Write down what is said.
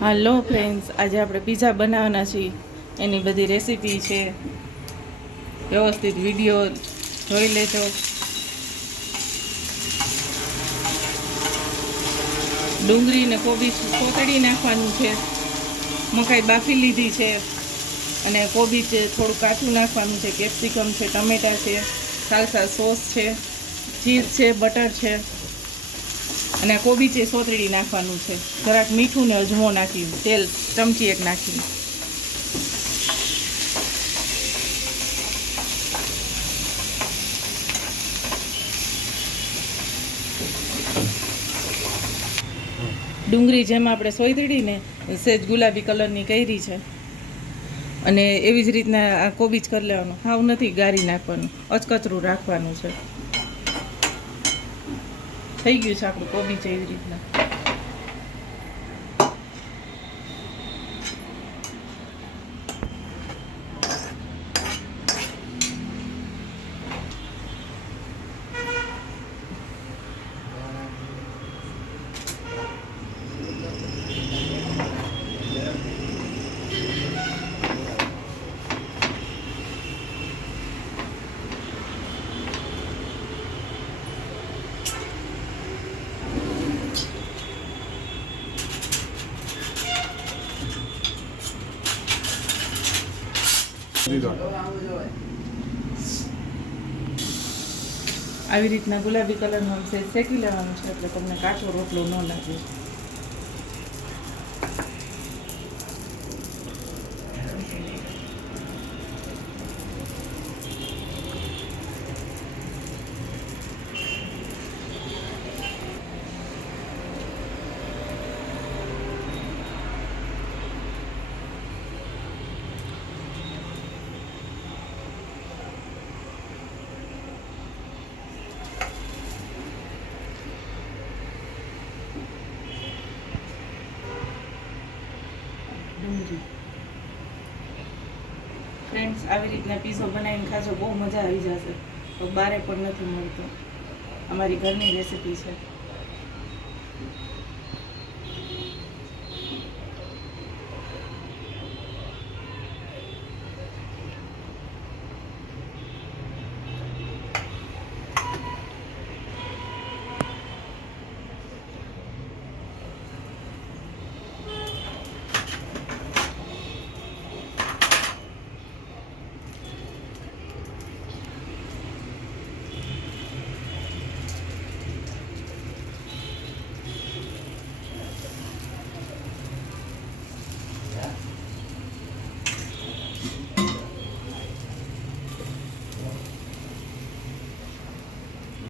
હાલો friends, આજે આપણે pizza બનાવવાના છીએ. એની બધી રેસીપી છે, વ્યવસ્થિત વિડીયો જોઈ લેજો. ડુંગળી ને કોબી સોતળી નાખવાનું છે. મકાઈ બાફી લીધી છે અને કોબી થોડું કાચું નાખવાનું છે. કેપ્સિકમ છે, ટમેટા છે, સાલસા સોસ છે, ચીઝ છે, બટર છે અને કોબી છે સોતળી નાખવાનું છે. જરાક મીઠું ને અજમો નાખી, તેલ ચમચી એક નાખી. ડુંગળી જેમ આપણે સોતળી ને સહેજ ગુલાબી કલરની કરી છે અને એવી જ રીતના આ કોબી જ કરી લેવાનું. હાવ નથી ગાળી નાખવાનું, અચકચરું રાખવાનું છે. થઈ ગયું છે આપણું કોબી છે એવી રીતના. આવી રીતના ગુલાબી કલરનો શેકી લેવાનું છે એટલે તમને કાચો રોટલો ન લાગે. ફ્રેન્ડ્સ, આવી રીતના પીઝો બનાવીને ખાજો, બહુ મજા આવી જશે. તો બારે પણ નથી મળતો. અમારી ઘરની રેસીપી છે.